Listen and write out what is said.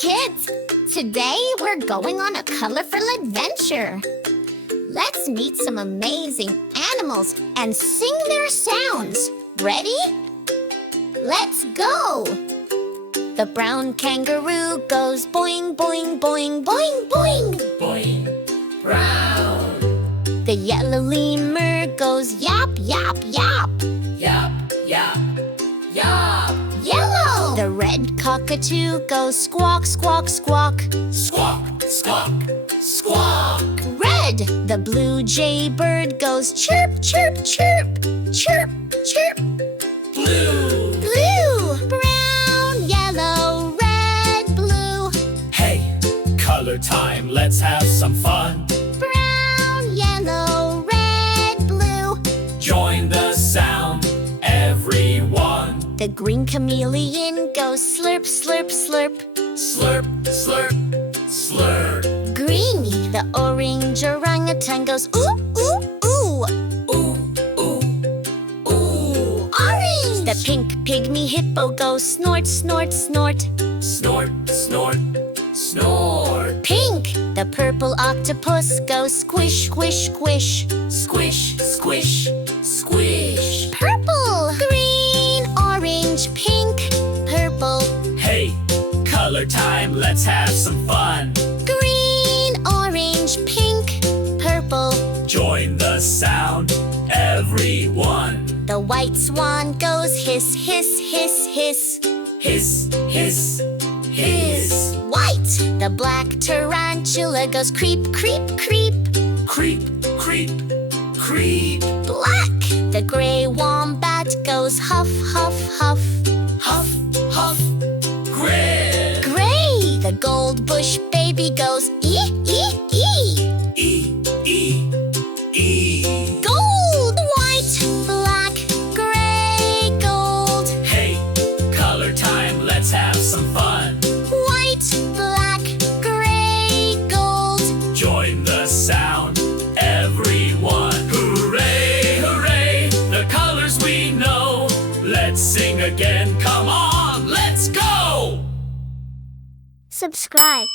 kids! Today we're going on a colorful adventure. Let's meet some amazing animals and sing their sounds. Ready? Let's go! The brown kangaroo goes boing, boing, boing, boing, boing. Boing, brown. The yellow lemur goes yap, yap, yap. Yap, yap, yap. Yellow! The red cockatoo goes squawk, squawk, squawk. Squawk, squawk, squawk. Red! The blue jaybird goes chirp, chirp, chirp. Chirp, chirp. Blue. Blue! Brown, yellow, red, blue. Hey, color time, let's have some fun. Brown, yellow, red, blue. Join the sound, everyone. The green chameleon goes slurp, slurp, slurp. Slurp, slurp, slurp. Greeny! The orange orangutan goes ooh, ooh, ooh. Ooh, ooh, ooh. Orange! The pink pygmy hippo goes snort, snort, snort. Snort, snort, snort. Pink! The purple octopus goes squish, squish, squish. Squish, squish, squish. Purple! Green, orange, pink, purple. Hey, color time, let's have some fun. Green, orange, pink, purple. Join the sound, everyone. The white swan goes hiss, hiss, hiss, hiss. Hiss, hiss, hiss. White! The black tarantula goes creep, creep, creep. Creep, creep, creep. Black! The gray wombat goes huff, huff, huff. Huff, huff, gray. Gray! The gold bush baby goes ee, ee, ee. E, E, E. Gold! White, black, gray, gold. Hey, color time, let's have some fun. White, black, gray, gold. Join the sound, everyone. Hooray, hooray, the colors we know. Let's sing again, come on, let's go! Subscribe.